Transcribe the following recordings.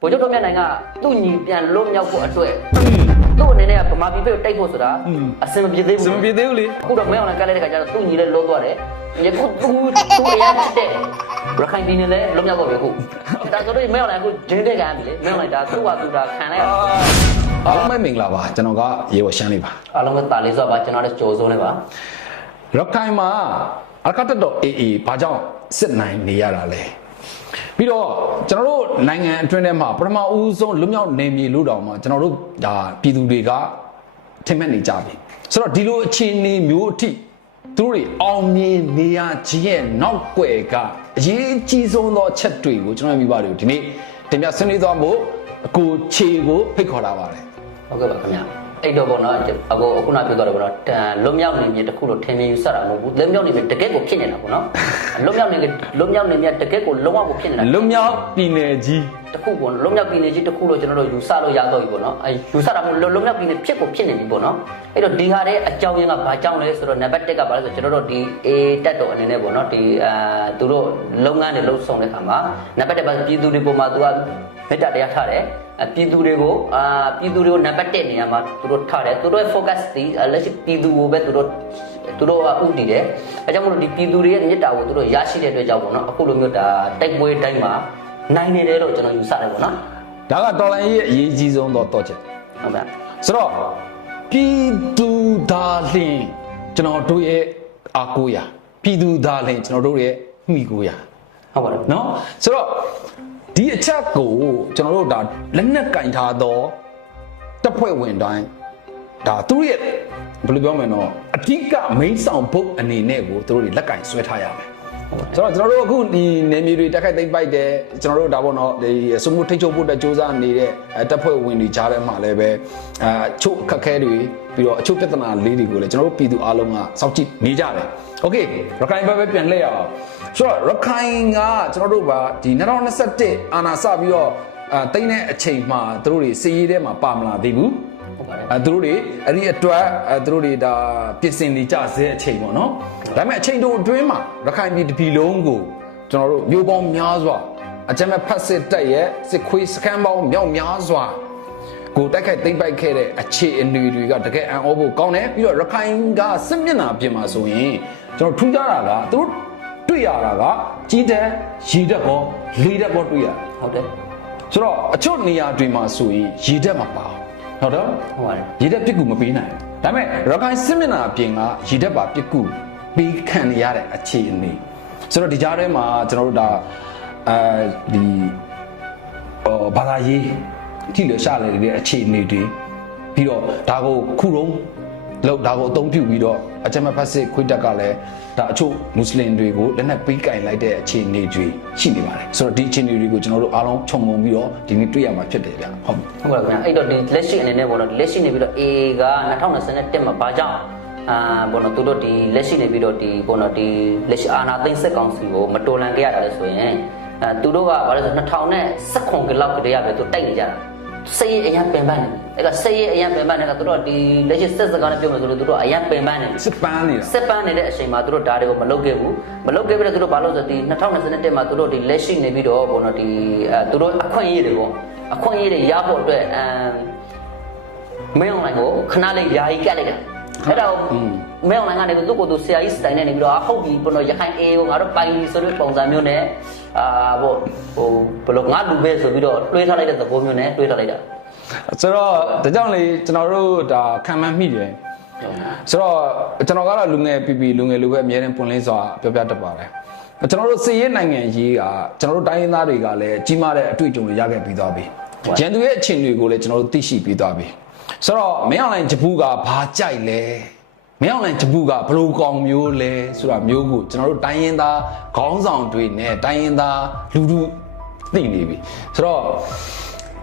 ဗိုလ်ချုပ်တော်မြတ်နိုင်ကသူ့ညီပြန်လွတ်မြောက်ဖို့အတွက်သူ့အနေနဲ့ကဗမာပြည်ပြည်တိုက်ဖို့ဆိုတာအစင်မပြေသေးဘူးစမပြေသေးဘူးလေအခုတော့မင်းအောင်လည်းကလည်းတဲ့ခါကျတော့သူ့ညီလည်းလွတ်သွားတယ်ဒီခုသူအရင်ချစ်တဲ့ရခိုင်ပြည်နယ်လည်းလွတ်မြောက်တော့ပြီအခုဒါဆိုတော့မင်းအောင်လည်းအခုဂျင်းတဲ့ကမ်းပြီလေမင်းအောင်လည်းဒါသူ့ဟာသူဒါခံလိုက်ရအားလုံးပဲမင်္ဂလာပါကျွန်တော်ကရေဝရှမ်းလေးပါအားလုံးပဲတာလေးဆိုပါကျွန်တော်လည်းကြော်စိုးလေးပါရခိုင်မှာအကတ်တော်အေးဘာကြောင့်စစ်နိုင်နေရတာလဲပြီးတော့ကျွန်တော်တို့နိုင်ငံအတွင်းထဲမှာပထမဦးဆုံးလွတ်မြောက်နေမြေလို့တောင်မှကျွန်တော်တို့ဒါပြည်သူတွေကထင်မှတ်နေကြပြီဆိုတော့ဒီလိုအခြေအနေမျိုးအထိသူတို့တွေအောင်မြင်နေရခြင်းရဲ့နောက်ွယ်ကအရေးကြီးဆုံးသောအချက်တွေကိုကျွန်တော်မိဘတွေကိုဒီနေ့တင်ပြဆွေးနွေးသွားဖို့အကိုခြေကိုဖိတ်ခေါ်လာပါတယ်ဟုတ်ကဲ့ပါခင်ဗျာအဲ့တော့ပေါ့နော်အခုနပြောတော့ပေါ့နော်လွတ်မြောက်နေမြေတစ်ခုလို့ထင်မြင်ယူဆတာမဟုတ်ဘူးလွတ်မြောက်နေမြေတကယ့်ကိုဖြစ်နေတာပေါ့နော်လွတ်မြောက်နေမြေတကယ့်ကိုလုံးဝကိုဖြစ်နေတာလွတ်မြောက်ပြည်နယ်ကြီးတစ်ခုပေါ့လွတ်မြောက်ပြည်နယ်ကြီးတစ်ခုလို့ကျွန်တော်တို့ယူဆလို့ရတော့ပြီပေါ့နော်အဲယူဆတာမဟုတ်လွတ်မြောက်ပြည်နယ်ဖြစ်ကိုဖြစ်နေပြီပေါ့နော်အဲ့တော့ဒီဟာတဲ့အကြောင်းရင်းကဘာကြောင့်လဲဆိုတော့နံပါတ်1ကဘာလဲဆိုကျွန်တော်တို့ဒီတက်တော်အနေနဲ့ပေါ့နော်ဒီသူတို့လုပ်ငန်းတွေလှုပ်ဆောင်တဲ့အခါမှာနံပါတ်1ပါပြည်သူတွေပုံမှာသူကမေတ္တာတရားထားတယ်ပြည်သူတွေကိုနံပါတ်1နေရာမှာသူတို့ထားတယ်သူတို့ရဲ့ focus ဒီလက်ရှိပြည်သူကိုပဲသူတို့ကဥတည်တယ်အဲကြောင့်မလို့ဒီပြည်သူတွေရဲ့မေတ္တာကိုသူတို့ရရှိတဲ့အတွက်ကြောင့်ပေါ့နော်အခုလိုမျိုးဒါတိုက်ပွဲတိုင်းမှာနိုင်နေတယ်လို့ကျွန်တော်ယူဆတယ်ပေါ့နော်ဒါကတော်လိုင်းရဲ့အရေးကြီးဆုံးတော့ချက်ဟုတ်ပါဆိုတော့ပြည်သူသားလင်းကျွန်တော်တို့ရဲ့အားကိုးရာပြည်သူသားလင်းကျွန်တော်တို့ရဲ့မိကိုးရာဟုတ်ပါတယ်နော်ဆိုတော့ဒီအချက်ကိုကျွန်တော်တို့ဒါလက်နက်ကင်ထားတော့တပ်ဖွဲ့ဝင်တိုင်းဒါသူတို့ရဲ့ဘယ်လိုပြောမလဲနော်အဓိကမိန်းဆောင်ဘုတ်အနေနဲ့ကိုသူတို့တွေလက်ကင်ဆွဲထားရမယ်ဆိုတော့ကျွန်တော်တို့အခုဒီနေမျိုးတွေတက်ခိုက်သိမ့်ပိုက်တယ်ကျွန်တော်တို့ဒါပေါ့နော်ဒီစုမှုထိတ်ချုပ်ဖို့အတွက်စ조사နေတဲ့တပ်ဖွဲ့ဝင်တွေကြားထဲမှာလည်းပဲအချို့ခက်ခဲတွေပြီးတော့အချို့ပြဿနာလေးတွေကိုလည်းကျွန်တော်တို့ပြည်သူအားလုံးကစောင့်ကြည့်နေကြတယ်โอเคရခိုင်ဘက်ပဲပြန်လှည့်ရအောင်ဆိုတော့ရခိုင်ကကျွန်တော်တို့ကဒီ2021အာဏာစပြီးတော့တိမ့်တဲ့အချိန်မှာသူတို့တွေစီးရေးထဲမှာပါမလာသေးဘူးသူတို့တွေအဲ့ဒီအတွက်သူတို့တွေဒါပြင်ဆင်နေကြဆဲအချိန်ပေါ့နော်ဒါပေမဲ့အချိန်တို့အတွင်းမှာရခိုင်ပြည်တစ်ပြည်လုံးကိုကျွန်တော်တို့မျိုးပေါင်းများစွာအကြမ်းဖက်စစ်တပ်ရဲ့စစ်ခွေးစခန်းပေါင်းမြောက်များစွာကိုတိုက်ခိုက်သိမ်းပိုက်ခဲ့တဲ့အခြေအနေတွေကတကယ်အံ့ဩဖို့ကောင်းတယ်ပြီးတော့ရခိုင်ကစစ်မျက်နှာပြင်မှာဆိုရင်ကျွန်တော်ထူးခြားတာကသူတို့တွေ့ရတာကကြီးတက်ရေတက်ကောလေတက်ကောတွေ့ရဟုတ်တယ်ဆိုတော့အချို့နေရာတွေမှာဆိုရင်ရေတက်မှာပါဟုတ်တော့ဟုတ်ပါတယ်ရေတက်ပြစ်ကူမပေးနိုင်ဒါပေမဲ့ရခိုင်စစ်မျက်နှာပြင်ကရေတက်ပါပြစ်ကူပေးခံရတဲ့အခြေအနေဆိုတော့ဒီကြားထဲမှာကျွန်တော်တို့ဒါဒီဘာသာရေးထိလျှလေတဲ့အခြေအနေတွေပြီးတော့ဒါကိုခုတုံးလောက်ဒါကိုအသုံးပြုပြီးတော့အကြမ်းဖက်စစ်ခွေးတက်ကလည်းဒါအချို့မွတ်စလင်တွေကိုလက်နက်ပေးကင်လိုက်တဲ့အခြေအနေတွေရှိနေပါတယ်ဆိုတော့ဒီအခြေအနေတွေကိုကျွန်တော်တို့အားလုံးခြုံငုံပြီးတော့ဒီနေ့တွေ့ရမှာဖြစ်တယ်ဗျဟုတ်ကဲ့ခင်ဗျအဲ့တော့ဒီလက်ရှိအနေနဲ့ပေါ့နော်လက်ရှိနေပြီးတော့ A က2021မှာဘာကြောင့်ဘောနော်သူတို့ဒီလက်ရှိနေပြီးတော့ဒီဘောနော်ဒီလက်ရှိအာဏာသိမ်းစစ်ကောင်စီကိုမတော်လန်ကြရတာလဲဆိုရင်သူတို့ကဘာလဲဆို2019ကလောက်ကတည်းကပဲသူတိုက်နေကြတာစိတ်အရင်ပင်ပန်းနေအဲ့ကစိတ်အရင်ပင်ပန်းနေတာသူတို့ဒီလက်ရှိစစ်စကားနဲ့ပြောမယ်ဆိုလို့သူတို့အရင်ပင်ပန်းနေစစ်ပန်းနေတဲ့အချိန်မှာသူတို့ဒါတွေကိုမလုပ်ခဲ့ဘူးမလုပ်ခဲ့ပြီးတော့သူတို့ဘာလို့ဆိုဒီ2021မှာသူတို့ဒီလက်ရှိနေပြီးတော့ဘောနော်ဒီသူတို့အခွင့်အရေးတွေပေါ့အခွင့်အရေးတွေရဖို့အတွက်မင်းအောင်လိုင်းကိုခဏလေးယာယီကတ်လိုက်တာအဲ့တော့မင်းအောင်လိုင်းကနေသူ့ကိုယ်သူဆရာကြီးစတိုင်နေပြီးတော့ဟုတ်ပြီဘောနော်ရခိုင် A ကိုငါတို့ပိုင်ဆိုတဲ့ပုံစံမျိုးနဲ့ဘို့ဘလို့ငါလူပဲဆိုပြီးတော့တွေးထားလိုက်တဲ့သဘောမျိုးနဲ့တွေးထားလိုက်တာဆိုတော့ဒါကြောင့်လေကျွန်တော်တို့ဒါခံမှန်းမိတယ်ဆိုတော့ကျွန်တော်ကတော့လူငယ်လူငယ်လူပဲအများနဲ့ပွင့်လင်းစွာပြောပြတတ်ပါတယ်ကျွန်တော်တို့စီးရဲနိုင်ငံရေးကကျွန်တော်တို့တိုင်းရင်းသားတွေကလည်းကြီးမားတဲ့အတွေ့အကြုံတွေရခဲ့ပြီးသွားပြီရန်သူရဲ့အခြေအနေကိုလည်းကျွန်တော်တို့သိရှိပြီးသွားပြီဆိုတော့မင်းအောင်လိုင်းဂျပူကဘာကြိုက်လဲမင်းအောင်လိုင်းဂျပူကဘလို့ကောင်မျိုးလဲဆိုတာမျိုးကိုကျွန်တော်တို့တိုင်းရင်းသားခေါင်းဆောင်တွေနဲ့တိုင်းရင်းသားလူထုသိနေပြီဆိုတော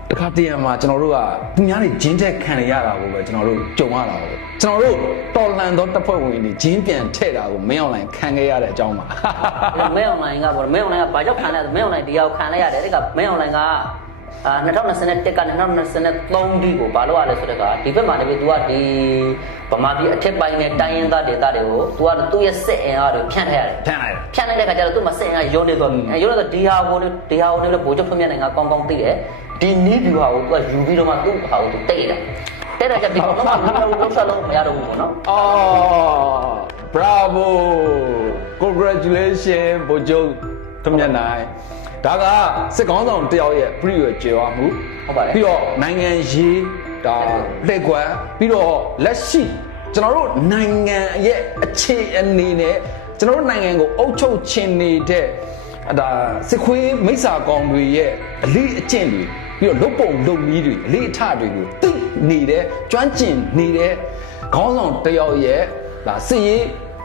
့တခါတည်းမှာကျွန်တော်တို့ကသူများတွေဂျင်းတက်ခံရတာကိုပဲကျွန်တော်တို့ကြုံရတာကိုကျွန်တော်တို့တော်လန်သောတပ်ဖွဲ့ဝင်တွေဂျင်းပြန်ထည့်တာကိုမင်းအောင်လိုင်းခံခဲ့ရတဲ့အကြောင်းပါမင်းအောင်လိုင်းကဘာကြောင့်ခံလဲမင်းအောင်လိုင်းဒီအောင်ခံလိုက်ရတယ်တဲ့ကမင်းအောင်လိုင်းက 2021ကနေ2023ဒီကိုဘာလို့ရလဲဆိုတော့ဒီဘက်မှာလည်း तू ကဒီဗမာပြည်အထက်ပိုင်းနဲ့တိုင်းရင်းသားဒေသတွေကို तू ကသူ့ရဲ့စစ်အင်အားတွေဖြန့်ထည့်ရတယ်ဖြန့်လိုက်တဲ့ခါကျတော့သူ့မှာစစ်အင်အားရုံနေသွားပြီရုံနေတော့ဒီဟာကိုလည်းဗိုလ်ချုပ်ဖွင့်ပြနိုင်ကကောင်းကောင်းသိတယ်ဒီနီးဗျူဟာကို तू ကယူပြီးတော့မှသူ့ဟာကို तू တိတ်တယ်တဲ့ကြပြီးတော့မှလုံးဆက်လုံးမရတော့ဘူးပေါ့နော်အော် bravo congratulations ဗိုလ်ချုပ်ထွန်းမြတ်နိုင်ဒါကစစ်ကောင်းဆောင်တယောက်ရဲ့ပြည်ရွယ်ကျေဝမှုဟုတ်ပါတယ်ပြီးတော့နိုင်ငံရေးဒါလက်ကွယ်ပြီးတော့လက်ရှိကျွန်တော်တို့နိုင်ငံရဲ့အခြေအနေနဲ့ကျွန်တော်တို့နိုင်ငံကိုအုပ်ချုပ်ခြင်းနေတဲ့ဒါစစ်ခွေးမိစ္ဆာကောင်တွေရဲ့အလေးအကျင့်တွေပြီးတော့လုပ်ပုံလုပ်နည်းတွေအလေးအထတွေကိုသိနေတဲ့ကျွမ်းကျင်နေတဲ့ခေါင်းဆောင်တယောက်ရဲ့ဒါစစ်ရေ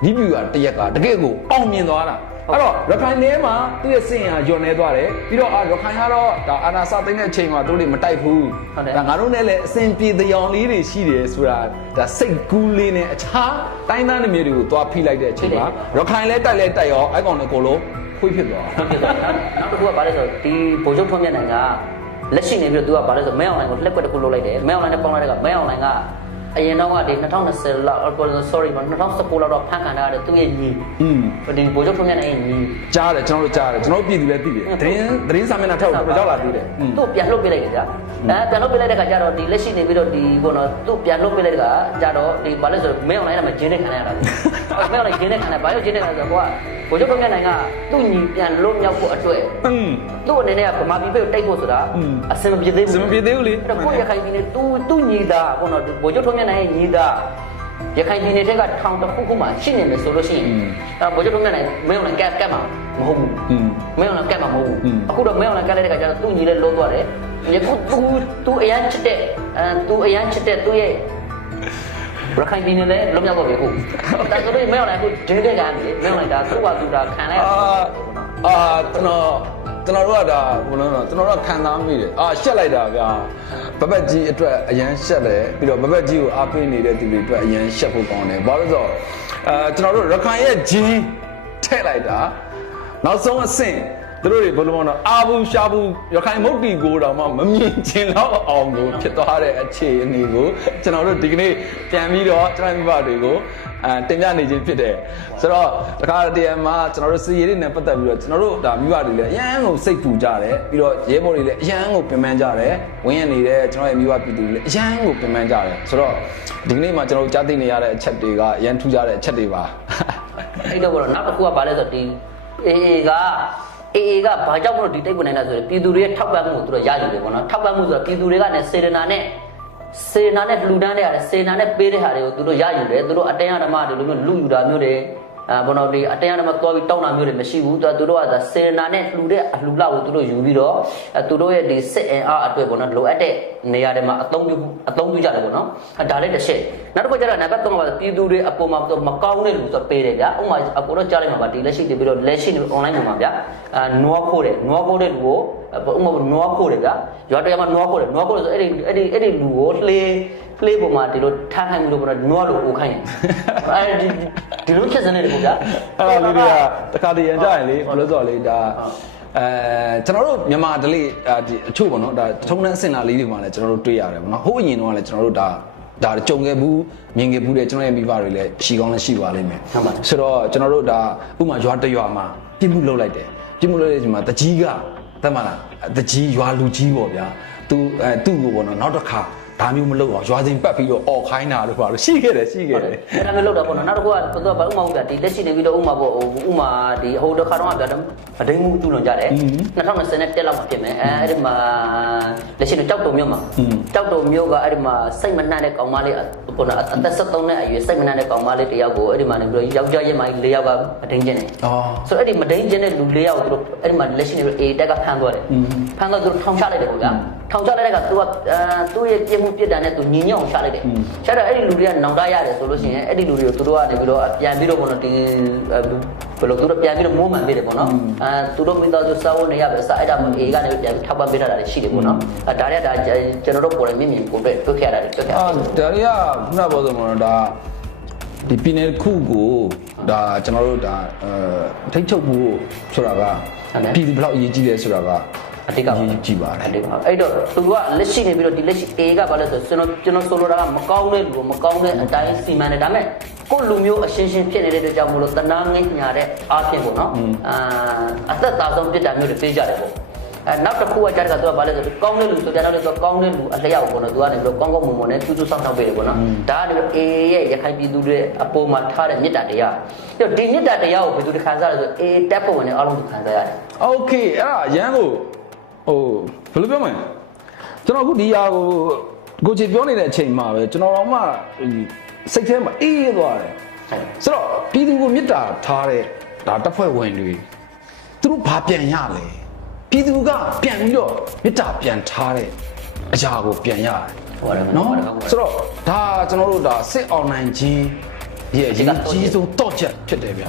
းဒီပြူကတရက်ကတကယ့်ကိုအောင်မြင်သွားတာအဲ့တော့ရခိုင်နယ်မှာသူ့ရဲ့စင်ဟာညွန်နေသွားတယ်ပြီးတော့ရခိုင်ကတော့ဒါအာနာစာသိမ်းတဲ့အချိန်မှာသူတို့တွေမတိုက်ဘူးဒါငါတို့နဲ့လည်းအစဉ်ပြေတရားလေးတွေရှိတယ်ဆိုတာဒါစိတ်ကူးလေးနဲ့အခြားတိုင်းသားနယ်မြေတွေကိုသွားဖိလိုက်တဲ့အချိန်မှာရခိုင်လည်းတိုက်ရောအဲ့ကောင်လည်းကိုလုံးခွေးဖြစ်သွားနောက်တစ်ခုကဘာလဲဆိုဒီဗိုလ်ချုပ်ထွန်းမြတ်နိုင်ကလက်ရှိနေပြီးတော့ तू ကဘာလဲဆိုမဲအွန်လိုင်းကိုလက်ကွက်တစ်ခုလုပ်လိုက်တယ်မဲအွန်လိုင်းနဲ့ပေါင်းလိုက်တဲ့ကမဲအွန်လိုင်းကအရင်တော့ကဒီ2020လောက် sorry 2019လောက်တော့ဖန်ခံထားတဲ့သူ့ရဲ့ညီဒီဗိုလ်ချုပ်ထွန်းမြတ်နိုင်ရဲ့ညီကြားတယ်ကျွန်တော်တို့ကြားတယ်ကျွန်တော်တို့ပြည်သူလည်းသိတယ်သတင်းစာမျက်နှာထောက်တော့ရောက်လာသေးတယ်သူ့ပြန်လှုပ်ပေးလိုက်တယ်ဗျာပြန်လှုပ်ပေးလိုက်တဲ့ခါကျတော့ဒီလက်ရှိနေပြီးတော့ဒီကောနော်သူ့ပြန်လှုပ်ပေးလိုက်တဲ့ခါကျတော့ဒီဘာလဲဆိုမဲအွန်လိုင်းကမှဂျင်းနဲ့ခံရတာမဲအွန်လိုင်းဂျင်းနဲ့ခံရဘာလို့ဂျင်းနဲ့ခံရဆိုတော့ဗိုလ်ချုပ်ထွန်းမြတ်နိုင်ကသူ့ညီပြန်လွတ်မြောက်ဖို့အတွက်သူ့အနေနဲ့ကဗမာပြည်ပဲတိုက်ဖို့ဆိုတာအဆင်မပြေသေးဘူးအဆင်မပြေသေးဘူးလေကိုရခိုင်ပြည်နယ်သူ့ညီသားကောနော်ဗိုလ်ချုပ်ထွန်းမြတ်နိုင်ရဲ့ညီသားရခိုင်ပြည်နယ်ထက်ကထောင်တစ်ခုခုမှရှိနေမယ်ဆိုလို့ရှိရင်ဗိုလ်ချုပ်ထွန်းမြတ်နိုင်မဲအောင်ကတ်မှာမဟုတ်ဘူးမဲအောင်ကတ်မှာမဟုတ်ဘူးအခုတော့မဲအောင်ကတ်လိုက်တဲ့ခါကျတော့သူ့ညီလည်းလုံးသွားတယ်ယခုသူအရန်ချစ်တဲ့သူ့ရဲ့ရခိုင်ပြည်နယ်လည်းလုံးမြောက်ပါပြီခုဒါဆိုတော့မဲအောင်ကဒင်းတဲ့ကံလေမဲအောင်ကသူ့ဘာသူတာခံလိုက်ကျွန်တော်တို့ကဒါဘယ်လိုလဲကျွန်တော်တို့ခံစားမိတယ်ရှက်လိုက်တာဗျာဘဘက်ကြီးအတွက်အရန်ရှက်တယ်ပြီးတော့ဘဘက်ကြီးကိုအားပေးနေတဲ့သူတွေအတွက်အရန်ရှက်ဖို့ကောင်းတယ်ဘာလို့ဆိုတော့ကျွန်တော်တို့ရခိုင်ရဲ့ဂျင်းထည့်လိုက်တာနောက်ဆုံးအဆင့်သူတို့တွေဘယ်လိုမှတော့အာဘူးရှာဘူးရခိုင်မုတ်တီကိုတော့မှမမြင်ချင်တော့အောင်ကိုဖြစ်သွားတဲ့အခြေအနေကိုကျွန်တော်တို့ဒီကနေ့ပြန်ပြီးတော့ကျွန်တော်မိဘတွေကိုတင်ပြနေခြင်းဖြစ်တယ်ဆိုတော့တခါတည်းမှာကျွန်တော်တို့စီရီတွေနဲ့ပတ်သက်ပြီးတော့ကျွန်တော်တို့ဒါမိဘတွေလည်းအရန်ကိုစိတ်ပူကြတယ်ပြီးတော့ရဲဘော်တွေလည်းအရန်ကိုပင်ပန်းကြတယ်ဝင်းရနေတဲ့ကျွန်တော်ရဲ့မိဘပြည်သူတွေလည်းအရန်ကိုပင်ပန်းကြတယ်ဆိုတော့ဒီကနေ့မှာကျွန်တော်တို့ကြားသိနေရတဲ့အချက်တွေကအရန်ထူးခြားတဲ့အချက်တွေပါအဲ့တော့နောက်တစ်ခုကဘာလဲဆိုတော့ဒီအေကဘာကြောင့်မလို့ဒီတိတ်ဝင်နေတာဆိုရင်ပြည်သူတွေရဲ့ထောက်ပံ့မှုကိုသူတို့ရယူတယ်ပေါ့နော်ထောက်ပံ့မှုဆိုတော့ပြည်သူတွေကလည်းစေတနာနဲ့လှူဒန်းတဲ့ဟာတွေစေတနာနဲ့ပေးတဲ့ဟာတွေကိုသူတို့ရယူတယ်သူတို့အတင်းအဓမ္မတွေလိုမျိုးလူယူတာမျိုးတွေဘောနော်ဒီအတင်းအဓမ္မသွားပြီးတောင်းတာမျိုးတွေမရှိဘူးသူတို့ကစေတနာနဲ့လှူတဲ့အလှူလောက်ကိုသူတို့ယူပြီးတော့သူတို့ရဲ့ဒီစစ်အင်အားအတွက်ပေါ့နော်လိုအပ်တဲ့နေရာတွေမှာအသုံးပြုကြတယ်ပေါ့နော်ဒါလည်းတစ်ချက်နောက်တစ်ခုကျတော့နံပါတ်3ကပြည်သူတွေအပေါ်မှာမကောင်းတဲ့လူဆိုပေးတယ်ဗျာဥပမာအပေါ်တော့ကြားလိုက်မှာပါဒီလက်ရှိတွေပြီးတော့လက်ရှိတွေ online ပေါ်မှာဗျာနွားခိုးတဲ့လူကိုဥပမာနွားခိုးတယ်ဗျာရွာတရမှာနွားခိုးဆိုအဲ့ဒီလူကိုလှေပေါ်မှာဒီလိုထားခိုင်းလို့ပေါ့နွားလိုကိုခိုင်းရင်ဒီလိုချက်စနေတယ်ပေါ့ဗျာအဲ့ဒါလေးတွေကတခါတည်းရန်ကြရင်လေဘယ်လိုဆိုတော့လေဒါကျွန်တော်တို့မြန်မာဒလိဒီအချို့ပေါ့နော်ဒါထုံးတန်းစင်လာလေးတွေမှာလည်းကျွန်တော်တို့တွေ့ရတယ်ပေါ့နော်ဟိုးအရင်တော့လည်းကျွန်တော်တို့ဒါကြုံခဲ့ဘူးမြင်ခဲ့ဘူးတဲ့ကျွန်တော်ရဲ့မိဘတွေလည်းရှိကောင်းလည်းရှိပါလိမ့်မယ်ဟုတ်ပါဆိုတော့ကျွန်တော်တို့ဒါဥမာရွာတရွာမှာပြစ်မှုလုပ်လိုက်တယ်ပြစ်မှုလုပ်တဲ့အချိန်မှာတကြီးကတတ်မလားတကြီးရွာလူကြီးပေါ့ဗျာသူ့ကိုပေါ့နော်နောက်တစ်ခါဒါမျိုးမလုပ်အောင်ရွာစဉ်ပတ်ပြီးတော့អော်ခိုင်းတာလို့ပါလို့ရှိခဲ့တယ်ဒါမျိုးလုပ်တာပေါ့နော်နောက်တစ်ခုကဘာဥမာဟုတ်တာဒီလက်ရှိနေပြီးတော့ဥမာပေါ့ဥမာဒီဟိုတစ်ခါတော့ဗျာအဒိန်မှုတူလွန်ကြတယ်2021လောက်မှဖြစ်မယ်အဲ့ဒီမှာလက်ရှိတော့ကြောက်တုံမြို့မှာကြောက်တုံမြို့ကအဲ့ဒီမှာစိတ်မနှံ့တဲ့ကောင်မလေးပေါ့နော်အသက်73နဲ့အရွယ်စိတ်မနှံ့တဲ့ကောင်မလေးတယောက်ကိုအဲ့ဒီမှာနေပြီးတော့ယောက်ျားရဲ့မိုင်း4ယောက်ကမဒိန်ကျင်တယ်ဆိုတော့အဲ့ဒီမဒိန်ကျင်တဲ့လူ4ယောက်ကိုသူတို့အဲ့ဒီမှာလက်ရှိနေပြီးအေတက်ကဖမ်းသွားတယ်ဖမ်းတော့သူတို့ထောင်ချလိုက်တယ်ပေါ့ဗျာထောင်ချလိုက်တဲ့ကသူ့ရဲ့ပြင်းမှုပြစ်ဒဏ်နဲ့သူညီညွတ်အောင်ချလိုက်တယ်ချတော့အဲ့ဒီလူတွေကနောင်တရတယ်ဆိုလို့ရှိရင်အဲ့ဒီလူတွေကိုသူတို့ကနေပြီးတော့ပြန်ပြီးတော့ပေါ့နော်ဒီဘယ်လိုသူတို့ပြန်ပြီးတော့မိုးမှန်ပေးတယ်ပေါ့နော်သူတို့မိသားစုစောင်းနေရပဲစအဲ့ဒါမှအေကနေပြန်ထောက်ပံ့ပေးထားတာရှိတယ်ပေါ့နော်ဒါတွေကကျွန်တော်တို့ပေါ်တယ်မြင်ကိုတွေ့ခဲ့ရတာတွေ့ခဲ့ရတယ်ဒါတွေကခုနပြောသလိုတော့ဒါဒီပြည်နယ်ခုကိုဒါကျွန်တော်တို့ဒါထိတ်ချုပ်ဖို့ဆိုတာကပြည်သူဘယ်လောက်အရေးကြီးလဲဆိုတာက အတိတ်က ကြည့်ပါတယ် အတိတ်ကအဲ့တော့သူကလက်ရှိနေပြီးတော့ဒီလက်ရှိ A ကဘာလဲဆိုကျွန်တော်ဆိုလိုတာကမကောင်းတဲ့လူမကောင်းတဲ့အတိုင်းစီမံတယ်ဒါပေမဲ့ကိုလူမျိုးအရှင်းရှင်းဖြစ်နေတဲ့အတွက်ကြောင့်မလို့တနာငိမ့်ညာတဲ့အားဖြင့်ပေါ့နော်အသက်သာဆုံးပြစ်တာမျိုးတွေသိကြတယ်ပေါ့နောက်တစ်ခုကကြတဲ့ကသူကဘာလဲဆိုကောင်းတဲ့လူဆိုကြတော့လေသူကောင်းတဲ့လူအလျောက်ပေါ့နော်သူကနေပြီးတော့ကောင်းကောင်းမွန်မွန်နဲ့တူတူဆောက်ရှောက်ပေးတယ်ပေါ့နော်ဒါကနေပြီး A ရဲ့ရခိုင်ပြည်သူတွေအပေါ်မှာထားတဲ့မေတ္တာတရားဒီမေတ္တာတရားကိုဘယ်သူတခံစားရလဲဆို A တက်ဖို့ဝင်နေအားလုံးသူခံစားရတယ် โอเคအဲ့ဒါရန်ကိုဟိုဘယ်လိုပြောမလဲကျွန်တော်အခုဒီဟာကိုချေပြောနေတဲ့အချိန်မှာပဲကျွန်တော်တော့မှစိတ်ထဲမှာအေးသွားတယ်ဆိုတော့ပြည်သူကိုမေတ္တာထားတဲ့ဒါတပ်ဖွဲ့ဝင်တွေသူတို့ဘာပြန်ရလဲပြည်သူကပြန်ပြီးတော့မေတ္တာပြန်ထားတဲ့အရာကိုပြန်ရတယ် ဟုတ်တယ် နော်ဆိုတော့ဒါကျွန်တော်တို့ဒါစစ်အောင်နိုင်ခြင်းရဲ့အကြီးဆုံးတော့ချက်ဖြစ်တယ်ဗျာ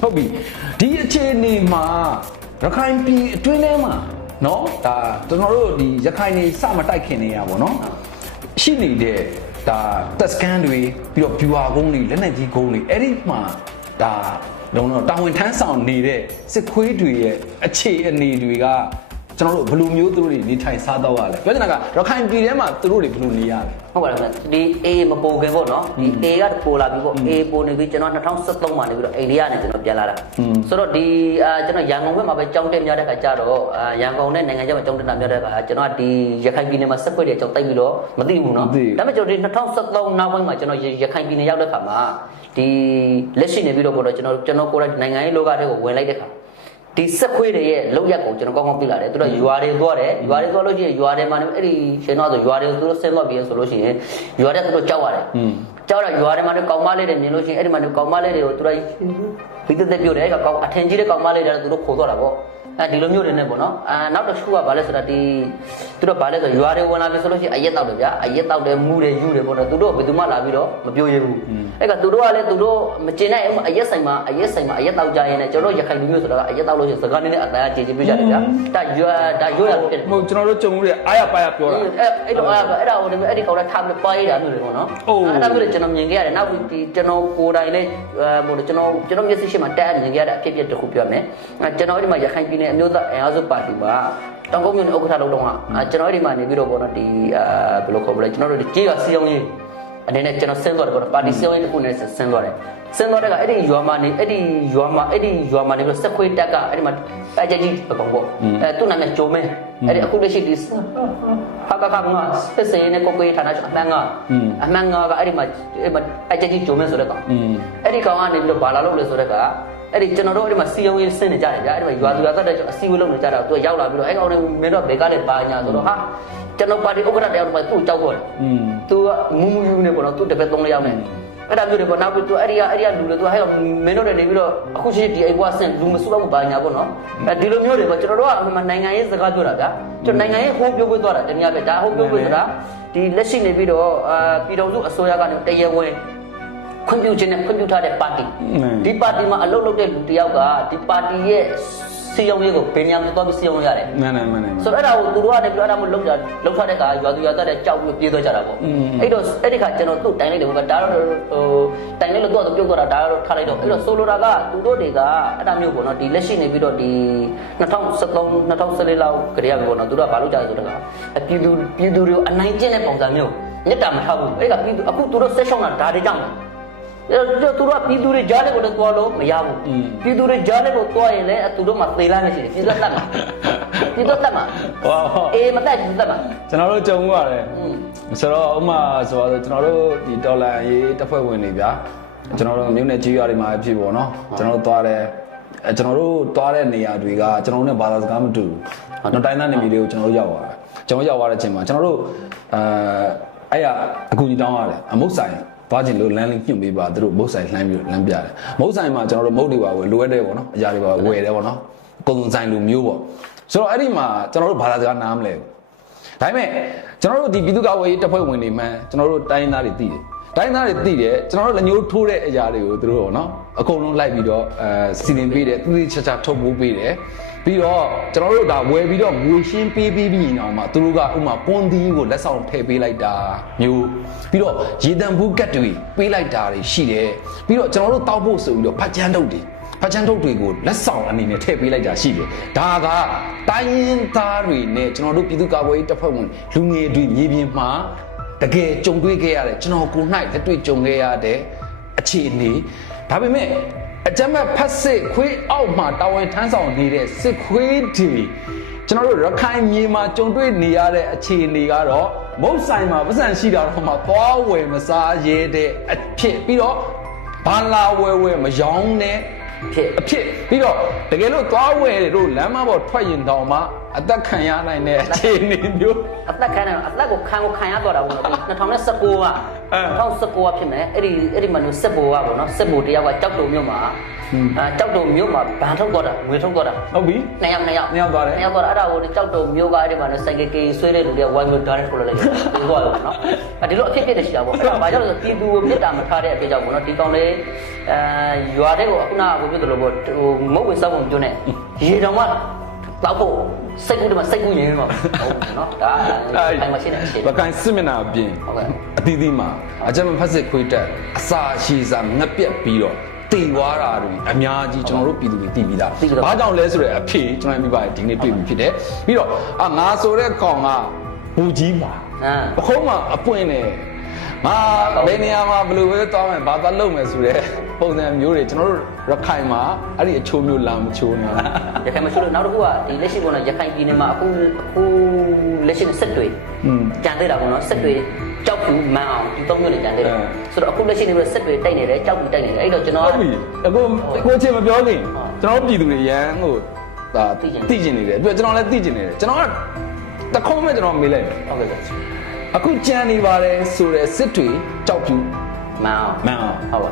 ဟုတ်ပြီဒီအခြေအနေမှာရခိုင်ပြည်အတွင်းထဲမှာနော်ဒါကျွန်တော်တို့ဒီရခိုင်နေစမတိုက်ခင်နေရပါတော့ရှိနေတဲ့ဒါတက်စကန်တွေပြီးတော့ viewer ကုန်းတွေလက်နက်ကြီးကုန်းတွေအဲ့ဒီမှာဒါတော့တာဝန်ထမ်းဆောင်နေတဲ့စစ်ခွေးတွေရဲ့အခြေအနေတွေကကျွန်တော်တို့ဘယ်လိုမျိုးသူတို့တွေနေထိုင်စားတော့ရလဲပြောချင်တာကရခိုင်ပြည်ထဲမှာသူတို့တွေဘယ်လိုနေရလဲဟုတ်ပါတယ်ခင်ဗျဒီ A မပိုခင်ပေါ့နော်ဒီ A ကပိုလာပြီပေါ့ A ပိုနေပြီကျွန်တော်2013မှာနေပြီးတော့အိန္ဒိယနဲ့ကျွန်တော်ပြန်လာတာဆိုတော့ဒီကျွန်တော်ရန်ကုန်ဘက်မှာပဲကြောင်းတက်များတဲ့ခါကျတော့ရန်ကုန်နဲ့နိုင်ငံခြားမှာကြောင်းတက်တာများတဲ့ခါကျွန်တော်ဒီရခိုင်ပြည်နယ်မှာစက်ခွက်တွေကြောင်းတိုက်ပြီးတော့မသိဘူးနော်ဒါပေမဲ့ကျွန်တော်ဒီ2013နောက်ပိုင်းမှာကျွန်တော်ရခိုင်ပြည်နယ်ရောက်တဲ့ခါမှာဒီလက်ရှိနေပြီးတော့ပေါ့တော့ကျွန်တော်ကိုယ်တိုင်နိုင်ငံရေးလောကထဲကိုဝင်လိုက်တဲ့ခါဒီစက်ခွေးတွေရဲ့လောက်ရက်ကိုကျွန်တော်ကောင်းကောင်းသိလာတယ်သူတို့ရွာတွေသွားတယ်ရွာတွေသွားလို့ရှိရင်ရွာတွေမှာအဲ့ဒီရှင်တော့ဆိုရွာတွေသူတို့ဆင်းသွားပြီးဆိုလို့ရှိရင်ရွာတွေသူတို့ကြောက်ရတယ်ကြောက်တော့ရွာတွေမှာကောင်မလေးတွေမြင်လို့ရှိရင်အဲ့ဒီမှာကောင်မလေးတွေကိုသူတို့ဘိသက်သက်ပြောတယ်ကကောင်အထင်ကြီးတဲ့ကောင်မလေးတွေသူတို့ခေါ်သွားတာပေါ့ဒီလိုမျိုးတွေနဲ့ပေါ့နော်နောက်တစ်ခုကဘာလဲဆိုတာဒီသူတို့ဘာလဲဆိုရွာတွေဝင်လာပြီဆိုလို့ရှိရင်အရက်တောက်တယ်ဗျာအရက်တောက်တယ်မူတယ်ယူတယ်ပေါ့နော်သူတို့ဘယ်သူမှလာပြီးတော့မပြောရဘူးအဲ့ကသူတို့ကလည်းသူတို့မကျင်တဲ့အရက်ဆိုင်မှာအရက်တောက်ကြရင်လည်းကျွန်တော်ရခိုင်လူမျိုးဆိုတာကအရက်တောက်လို့ရှိရင်စကားနည်းနဲ့အတန်ကြေပြကြတယ်ဗျာဒါရွာဖြစ်တယ်မဟုတ်ကျွန်တော်တို့ကြုံမှုတွေအားရပါရပြောတာအဲ့တော့အဲ့ဒါဟိုအဲ့ဒီကောင်လည်းထားပြီးပါရတာမျိုးတွေပေါ့နော်အဲ့ဒါမျိုးတွေကျွန်တော်မြင်ခဲ့ရတယ်နောက်ဒီကျွန်တော်ကိုယ်တိုင်လည်းဟိုကျွန်တော်မျက်စိရှိမှတက်မြင်ခဲ့ရတဲ့အဖြစ်အပျက်တစ်ခုပြောမယ်ကျွန်တော်ဒီမှာရခိုင်ပြည်နယ်အမျိုးသားအင်အားစုပါတီပါတောင်ကုန်းမြို့နယ်ဥက္ကဋ္ဌလုပ်တော့ကျွန်တော်ဒီမှာနေပြီးတော့ပေါ့နော်ဒီဘယ်လိုခေါ်မလဲကျွန်တော်တို့ဒီကြေးရစီအောင်ရေးအနေနဲ့ကျွန်တော်ဆင်းသွားတယ်ပေါ့နော်ပါတီစီအောင်ရေးတစ်ခုနဲ့ဆင်းသွားတယ်ဆင်းသွားတဲ့ကအဲ့ဒီရွာမှာနေအဲ့ဒီရွာမှာနေပြီးတော့စက်ခွေးတက်ကအဲ့ဒီမှာအကြကြီးပကောင်ပေါ့သူ့နာမည်ဂျုံမဲအဲ့ဒီအခုလက်ရှိဒီဟာကငါစစ်စေးနဲ့ကိုကိုဌာနအမှန်ငါကအဲ့ဒီမှာအကြကြီးဂျုံမဲဆိုတဲ့ကောင်အဲ့ဒီကောင်ကနေပြီးတော့ဘာလာလို့လဲဆိုတဲ့ကအဲ့ဒီကျွန်တော်တို့အဲ့ဒီမှာစီယုံရေးဆင်းနေကြတယ်ဗျာအဲ့ဒီမှာရွာသူရွာသားတဲ့အစီအဝေးလုပ်နေကြတာသူရောက်လာပြီးတော့အဲ့ကောင်တွေမင်းတို့ဘယ်ကလဲပါညာဆိုတော့ဟာကျွန်တော်ပါတီဥက္ကဋ္ဌတယောက်တော့သူ့ကြောက်တော့တယ်သူကမူယူနေပေါ့နော်သူ့တပည့်3ယောက်နဲ့အဲ့ဒါမျိုးတွေပေါ့နောက်ပြီးသူအဲ့ဒီကလူတွေသူဟဲ့မင်းတို့တွေနေပြီးတော့အခုရှိဒီအိမ်ဘွားဆင့်လူမစုတော့ဘာညာပေါ့နော်ဒီလိုမျိုးတွေပေါ့ကျွန်တော်တို့ကနိုင်ငံရေးစကားပြောတာဗျာကျွန်တော်နိုင်ငံရေးဟိုးပြောသွားတာတနည်းအားဖြင့်ဒါဟိုးပြောဆိုတာဒီလက်ရှိနေပြီးတော့ပြည်တော်စုအစိုးရကနေတရားဝင်ခွင့်ပြုခြင်းနဲ့ခွင့်ပြုထားတဲ့ပါတီဒီပါတီမှာအလုပ်လုပ်တဲ့လူတယောက်ကဒီပါတီရဲ့စီယုံရေးကိုဘယ်ညမှတော့မစီယုံရတယ်မှန်ဆိုတော့အဲ့ဒါကိုသူတို့ကနေပြီးတော့အဲ့ဒါမျိုးလောက်ထားတဲ့ကရွာသူရွာသားတဲ့ကြောက်ပြီးပြေးသွားကြတာပေါ့အဲ့တော့အဲ့ဒီခါကျွန်တော်သူ့တိုင်လိုက်တယ်ပေါ့ဒါတော့ဟိုတိုင်လိုက်လို့တော့ပြုတ်သွားတာဒါတော့ထားလိုက်တော့အဲ့တော့ဆိုလိုတာကသူတို့တွေကအဲ့ဒါမျိုးပေါ့နော်ဒီလက်ရှိနေပြီးတော့ဒီ2013 2014လောက်ကတည်းကပေါ့နော်သူတို့ကဘာလုပ်ကြလဲဆိုတော့ပြည်သူတွေကိုအနိုင်ကျင့်တဲ့ပုံစံမျိုးမြတ်တာမထားဘူးအဲ့ကပြည်သူအခုသူတို့ဆက်ရှောင်းတာဒါတွေကြောင့်သူတို့ကပြည်သူတွေကြားတဲ့ကိုတော့သွားလို့မရဘူးပြည်သူတွေကြားတဲ့ကိုသွားရင်လည်းသူတို့မှသေလာနေရှိတယ်ပြည်သူတတ်မှာအေးမတတ်ဘူးတတ်မှာကျွန်တော်တို့ကြုံရတယ်ဆိုတော့ဥမာဆိုတော့ကျွန်တော်တို့ဒီဒေါ်လာရေးတပ်ဖွဲ့ဝင်တွေဗျာကျွန်တော်တို့မြို့နယ်ကြီးရွာတွေမှာဖြစ်ပေါ့နော်ကျွန်တော်တို့သွားတယ်ကျွန်တော်တို့သွားတဲ့နေရာတွေကကျွန်တော်တို့နဲ့ဘာသာစကားမတူဘူးနောက်တိုင်းသားနေပြည်တော်ကိုကျွန်တော်တို့ရောက်သွားတယ်ကျွန်တော်ရောက်သွားတဲ့အချိန်မှာကျွန်တော်တို့အဲ့ရအခုကြီးတောင်းရတယ်အမုတ်ဆိုင်သွားခြင်းလို့လမ်းလေးညှို့ပေးပါသူတို့မုတ်ဆိုင်လှမ်းပြီးလမ်းပြတယ်မုတ်ဆိုင်မှာကျွန်တော်တို့မုတ်တွေပါဝယ်လိုအပ်တယ်ပေါ့နော်အရာတွေပါဝယ်တယ်ပေါ့နော်ကုန်စုံဆိုင်လူမျိုးပေါ့ဆိုတော့အဲ့ဒီမှာကျွန်တော်တို့ဘာသာစကားနားမလဲဒါပေမဲ့ကျွန်တော်တို့ဒီပြည်သူ့ကာကွယ်ရေးတပ်ဖွဲ့ဝင်တွေမှန်ကျွန်တော်တို့တိုင်းသားတွေသိတယ်တိုင်းသားတွေသိတယ်ကျွန်တော်တို့လက်ညှိုးထိုးတဲ့အရာတွေကိုသူတို့ပေါ့နော်အကုန်လုံးလိုက်ပြီးတော့စီစဉ်ပေးတယ်သူတို့ချာချာထုတ်ပိုးပေးတယ်ပြီးတော့ကျွန်တော်တို့ဒါဝယ်ပြီးတော့ငွေရှင်းပေးပြီးရင်တော့မှသူတို့ကဥမာပွန်သီးကိုလက်ဆောင်ထည့်ပေးလိုက်တာမျိုးပြီးတော့ရေတံဘူးကတ်တွေပေးလိုက်တာတွေရှိတယ်ပြီးတော့ကျွန်တော်တို့တောက်ဖို့ဆိုပြီးတော့ဖတ်ကြမ်းထုတ်တယ် ဖတ်ချန်းထုတ်တွေကိုလက်ဆောင်အနေနဲ့ထည့်ပေးလိုက်တာရှိတယ်ဒါကတိုင်းရင်းသားတွေနဲ့ကျွန်တော်တို့ပြည်သူ့ကာကွယ်ရေးတပ်ဖွဲ့ဝင်လူငယ်တွေမြေပြင်မှာတကယ်ကြုံတွေ့ခဲ့ရတယ်ကျွန်တော်ကိုယ်၌လက်တွေ့ကြုံခဲ့ရတဲ့အခြေအနေဒါပေမဲ့အကြမ်းမဲ့ဖတ်စစ်ခွေးအောက်မှာတာဝန်ထမ်းဆောင်နေတဲ့စစ်ခွေးတွေကျွန်တော်တို့ရခိုင်မြေမှာကြုံတွေ့နေရတဲ့အခြေအနေကတော့မုတ်ဆိုင်မှာပတ်စံရှိတာတော့မှသွားဝယ်မစားရဲတဲ့အဖြစ်ပြီးတော့ဘာလာဝယ်မယောင်းတဲ့အဖြစ်ပြီးတော့တကယ်လို့သွားဝယ်တို့လမ်းမပေါ်ထွက်ရင်တောင်မှအသက်ခံရနိုင်တဲ့အခြေအနေမျိုးအသက်ခံရအသက်ကိုခံရတော့တာပေါ့နော်2019က2019ကဖြစ်မယ်အဲ့ဒီမှာလို့စစ်ဘိုးကပေါ့နော်စစ်ဘိုးတယောက်ကကြောက်တုံမြို့မှာကြောက်တုံမြို့မှာဗန်ထုတ်တော့တာငွေထုတ်တော့တာဟုတ်ပြီ2ယောက်သွားတယ်2ယောက်သွားအဲ့ဒါကိုကြောက်တုံမြို့ကအဲ့ဒီမှာစိုက်ကကေဆွဲတဲ့လူတွေကဝိုင်းလို့ဓာတ်ထုတ်လိုက်တယ်ပြီးသွားတော့နော်ဒီလိုအဖြစ်ဖြစ်နေရှိတာပေါ့အဲ့ဒါဘာကြောင့်လဲဆိုပြည်သူကိုမြစ်တာမထားတဲ့အဖြစ်ကြောင့်ပေါ့နော်ဒီကောင်လေးရွာတဲ့ကိုအခုနကပြောသလိုပေါ့ဟိုမုတ်ဝင်စောက်ပုံကျွန်းနဲ့ရေတောင်မှတော့ဖို့စိတ်ကူးတယ်မှာစိတ်ကူးရင်းမှာဟုတ်နော်ဒါအဲ့မှာရှင်းနေရှင်းဘကိုင်စစ်မျက်နှာအပြင်အသီးသီးမှာအကြမ်းဖက်စစ်ခွေးတက်အစာရှည်စာငပြက်ပြီးတော့တိမ်သွားတာတွေအများကြီးကျွန်တော်တို့ပြည်သူတွေသိပြီးသားဘာကြောင့်လဲဆိုတော့အဖေကျွန်တော်ပြပါတယ်ဒီနေ့တွေ့ပြီဖြစ်တယ်ပြီးတော့ငါဆိုတဲ့ကောင်ကဘူကြီးပါပခုံးမှာအပွင့်နေငါဘယ်နေရာမှာဘယ်လိုပဲသွားမယ်ဘာသာလုပ်မယ်ဆိုတဲ့ပုံစံမျိုးတွေကျွန်တော်တို့ရခိုင်မှာအဲ့ဒီအချိုးမျိုးလာမချိုးနေရခိုင်မှာချိုးလို့နောက်တစ်ခုကဒီလက်ရှိပေါ်တော့ရခိုင်ပြည်နယ်မှာအခုလက်ရှိစစ်တွေကြံသေးတာပေါ့နော်စစ်တွေကြောက်ဘူးမန်းအောင်ဒီသုံးမျိုးနဲ့ကြံသေးတယ်ဆိုတော့အခုလက်ရှိနေပြီးစစ်တွေတိုက်နေတယ်ကြောက်ဘူးတိုက်နေတယ်အဲ့တော့ကျွန်တော်အခုအချင်းမပြောသေးကျွန်တော်ပြည်သူတွေရန်ဟိုဒါသိကျင်နေတယ်ပြီးတော့ကျွန်တော်လည်းသိကျင်နေတယ်ကျွန်တော်ကတခုံးမဲ့ကျွန်တော်မေးလိုက်ဟုတ်ကဲ့အခုကြံနေပါတယ်ဆိုတဲ့စစ်တွေကြောက်ဘူးမန်းအောင်ဟုတ်ပါ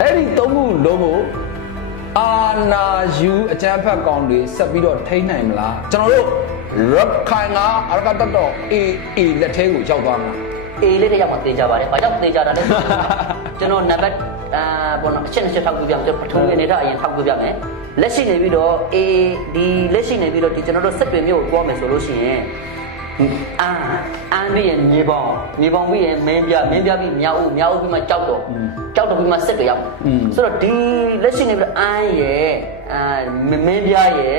အဲ့ဒီသုံးခုလုံးကိုအာနာယူအကြမ်းဖက်ကောင်တွေဆက်ပြီးတော့ထိန်းနိုင်မလားကျွန်တော်တို့ရခိုင်ကအရကတတော်အေလက်ထဲကိုရောက်သွားမှာအေလေးတယောက်မှသေချာပါတယ်ဘာကြောင့်သေချာတာလဲကျွန်တော်နံပါတ်ဘောနော်အချက်ထောက်ပြပြမယ်ကျွန်တော်ပထမအနေနဲ့အရင်ထောက်ပြပြမယ်လက်ရှိနေပြီးတော့ဒီလက်ရှိနေပြီးတော့ဒီကျွန်တော်တို့စစ်တွေမျိုးကိုသွားမယ်ဆိုလို့ရှိရင်အန်ပြီးရင်မြေပေါင်းပြီးရင်မင်းပြပြီးမြောက်ဦးပြီးမှကြောက်တော့ပြီးမှစစ်တွေရောက်ဆိုတော့ဒီလက်ရှိနေပြီးတော့အန်ရဲ့မင်းပြရဲ့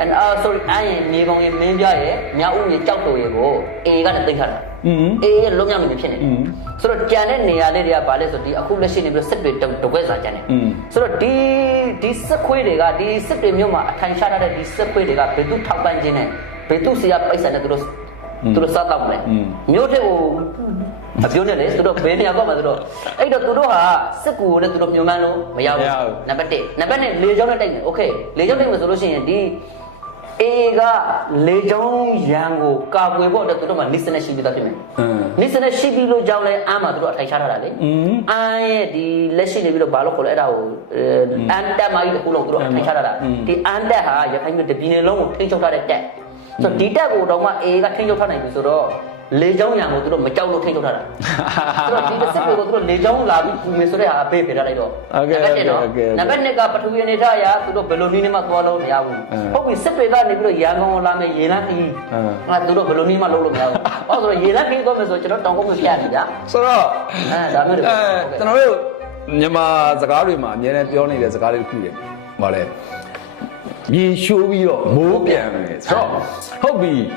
and sorry အန်ရဲ့မြေပေါင်းရဲ့မင်းပြရဲ့မြောက်ဦးရဲ့ကြောက်တော်ရဲ့ကိုအေကနဲ့သိမ်းထားတာအေးလုံးမြောက်နေဖြစ်နေတယ်ဆိုတော့ကြံတဲ့နေရာလေးတွေကဘာလဲဆိုဒီအခုလက်ရှိနေပြီးစစ်တွေတကွက်စာကြံတယ်ဆိုတော့ဒီစစ်ခွေးတွေကဒီစစ်တွေမြို့မှာအထိုင်ချထားတဲ့ဒီစစ်ခွေးတွေကဘယ်သူထောက်ပံ့ခြင်းနဲ့ဘယ်သူစီကပိုက်ဆံနဲ့သူတို့စားတော့မယ်မြို့ထဲကိုအပြောနေလေသူတို့ဘယ်နေရာကမှသူတို့အဲ့တော့သူတို့ဟာစစ်ကူကိုလည်းသူတို့မြုံမှန်းလို့မရဘူးနံပါတ်1နံပါတ်2လေကြောင်းနဲ့တိုက်တယ်โอเคလေကြောင်းတိုက်မယ်ဆိုလို့ရှိရင်ဒီအေကလေကြောင်းရန်ကိုကာကွယ်ဖို့အတွက်သူတို့မှနိစ္စနဲ့ရှိပြီးသားဖြစ်မယ်နိစ္စနဲ့ရှိပြီးလို့ကြောင်းလဲအားမှာသူတို့အထိုင်ချထားတာလေအားရဲ့ဒီလက်ရှိနေပြီးတော့ဘာလို့ခေါ်လဲအဲ့ဒါကိုအန်တက်မာကြီးတစ်ခုလုံးသူတို့အထိုင်ချထားတာဒီအန်တက်ဟာရခိုင်မြို့တပြည်နယ်လုံးကိုထိန်းချုပ်ထားတဲ့တက်ဆိုတော့ဒီတက်ကိုတော့မှအေကထိန်းချုပ်ထားနိုင်ပြီဆိုတော့လေကြောင်းရံကိုသူတို့မကြောက်လို့ထိန်းချုပ်ထားတာဆိုတော့ဒီတစ်စစ်ကိုသူတို့လေကြောင်းလာပြီးပူမယ်ဆိုတဲ့ဟာဘေးပြထားလိုက်တော့နံပါတ်1ကပထဝီအနေထားအရသူတို့ဘယ်လိုနည်းနဲ့မှသွားလို့မရဘူးဟုတ်ပြီစစ်တွေကနေပြီးတော့ရန်ကုန်လာမယ်ရေလန်းခီးသူတို့ဘယ်လိုနည်းမှလုပ်လို့မရဘူးဟုတ်ဆိုတော့ရေလန်းခီးသွားမယ်ဆိုကျွန်တော်တောင်ကုန်းကိုပြရတယ်ဗျာဆိုတော့ဒါမျိုးတွေကျွန်တော်တို့မြန်မာစကားတွေမှာအများနဲ့ပြောနေတဲ့စကားလေးတစ်ခုတွေဟောလဲမြေရှိုးပြီးတော့မိုးပြန်မယ်ဆိုတော့ဟုတ်ပြီ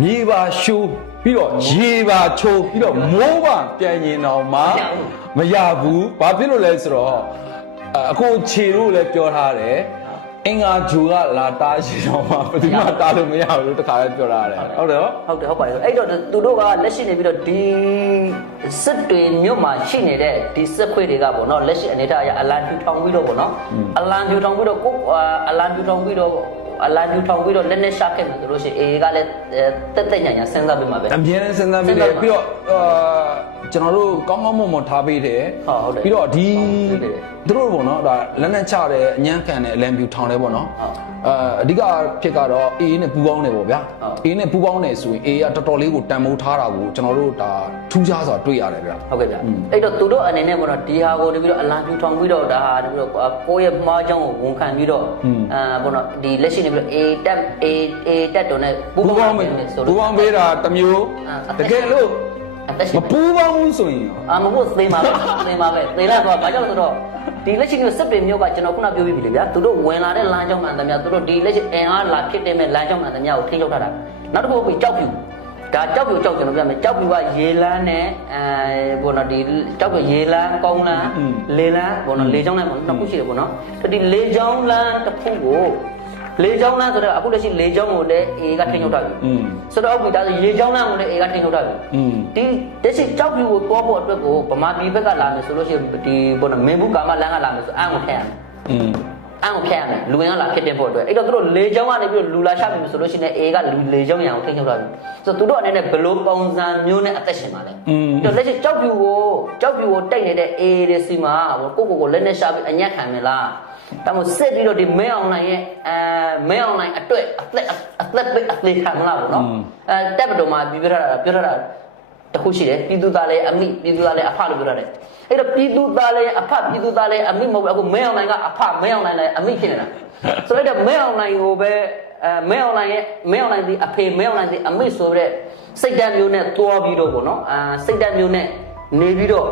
မြေပါရှိုးပြီးတော့ရေပါချိုးပြီးတော့မိုးပါပြန်ရင်တော့မရဘူးဘာဖြစ်လို့လဲဆိုတော့အခုခြေလို့လည်းပြောထားတယ်အင်္ဂါဂျူကလာတားရှိတော့မှဘယ်သူမှတားလို့မရဘူးလို့တခါလည်းပြောထားတယ်ဟုတ်တယ်ဟုတ်ပါတယ်အဲ့တော့သူတို့ကလက်ရှိနေပြီးတော့ဒီစစ်တွေမြို့မှာရှိနေတဲ့ဒီစစ်ခွေးတွေကပေါ့နော်လက်ရှိအနေထားအရအလံပြူထောင်ပြီးတော့ပေါ့နော်အလံပြူထောင်ပြီးတော့လက်နဲ့ရှာခဲ့တယ်ဆိုလို့ရှိရင်အေကလည်းတက်ညာစဉ်းစားပြီးမှာပဲအမြဲတမ်းစဉ်းစားပြီးတယ်ပြီးတော့ကျွန်တော်တို့ကောင်းမွန်ထားပေးတယ်ပြီးတော့ဒီသူတို့ပေါ့နော်ဒါလက်နဲ့ချတယ်အញ្ញမ်းခံတယ်အလံပြူထောင်တယ်ပေါ့နော်အဓိကဖြစ်ကတော့အေးနဲ့ပူပေါင်းတယ်ပေါ့ဗျာအေးနဲ့ပူပေါင်းတယ်ဆိုရင်အေးကတော်တော်လေးကိုတန်မိုးထားတာကိုကျွန်တော်တို့ဒါထူးခြားစွာတွေ့ရတယ်ဗျာဟုတ်ကဲ့ဗျာအဲ့တော့သူတို့အနေနဲ့ပေါ့နော်ဒီဟာကိုတပြီးတော့အလံပြူထောင်ပြီးတော့ဒါဟာတပြီးတော့ကိုယ့်ရဲ့မှားကြောင်းကိုဝန်ခံပြီးတော့ပေါ့နော်ဒီလက်ရှိနေပြီးတော့အေတက်တော်နဲ့ပူပေါင်းပေးတာတစ်မျိုးတကယ်လို့မပူပေါင်းဘူးဆိုရင်မဟုတ်သေးပါပဲသေလိုက်တော့ဘာကြောင့်လဲဆိုတော့ဒီ ဒီလက်ရှိမျိုးစစ်တွေမျိုးကကျွန်တော်ခုနပြောပြီးပြီလေဗျာသူတို့ဝင်လာတဲ့လမ်းကြောင်းမှန်သမျှသူတို့ဒီလက်ရှိအင်အားလာဖြစ်တဲ့မဲ့လမ်းကြောင်းမှန်သမျှကိုထိန်းချုပ်ထားတာနောက်တစ်ခုကကြောက်ပြူဒါကြောက်ပြူကြောက်ကျွန်တော်ပြောမယ်ကြောက်ပြူကရေလန်းနဲ့ဘောနော်ဒီကြောက်ပြူရေလန်းကောင်းလန်းလေလန်းဘောနော်လေချောင်းလန်းဘောနှစ်ခုရှိတယ်ဘောနော်ဒီလေချောင်းလန်းတစ်ခုကိုလေချောင်းလန်းဆိုတော့အခုလက်ရှိလေချောင်းကိုလည်း A ကထိန်းချုပ်ထားပြီဆိုတော့အခုဒါဆိုရေချောင်းလန်းကိုလည်း A ကထိန်းချုပ်ထားပြီဒီတက်ရှိကြောက်ပြူကိုတွားဖို့အတွက်ကိုဗမာပြည်ဘက်ကလာမယ်ဆိုလို့ရှိရင်ဒီဘောနော်မင်းဘူးကာမလန်းကလာမယ်ဆိုအံကိုထည့်ရမယ်အံကိုဖျက်ရမယ်လူဝင်ကလာဖြစ်တဲ့ဖို့အတွက်အဲ့တော့သူတို့လေချောင်းကနေပြီးတော့လူလာရှာပြီဆိုလို့ရှိရင် A ကလူလေချောင်းရအောင်ထိန်းချုပ်ထားပြီဆိုတော့သူတို့အနေနဲ့ဘယ်လိုပုံစံမျိုးနဲ့အသက်ရှင်ပါလဲအဲ့တော့လက်ရှိကြောက်ပြူကိုတိုက်နေတဲ့ A တွေစီမှာကိုလက်နဲ့ရှာပြီးအညက်ခံမလားဒါမှစစ်ပြီးတော့ဒီမဲအောင်နိုင်ရဲ့မဲအောင်နိုင်အတွက်အသက်ခံမလားပေါ့နော်တက်ပတော်မှာပြောထားတာတခုရှိတယ်ပြည်သူသားလည်းအမိပြည်သူသားလည်းအဖလို့ပြောထားတယ်အဲ့တော့ပြည်သူသားလည်းအဖပြည်သူသားလည်းအမိမဟုတ်ဘူးအခုမဲအောင်နိုင်ကအဖမဲအောင်နိုင်လည်းအမိဖြစ်နေတာဆိုတော့မဲအောင်နိုင်ကိုပဲမဲအောင်နိုင်ဒီအဖေမဲအောင်နိုင်ဒီအမိဆိုတဲ့စိတ်ဓာတ်မျိုးနဲ့တွားပြီးတော့ပေါ့နော်စိတ်ဓာတ်မျိုးနဲ့နေပြီးတော့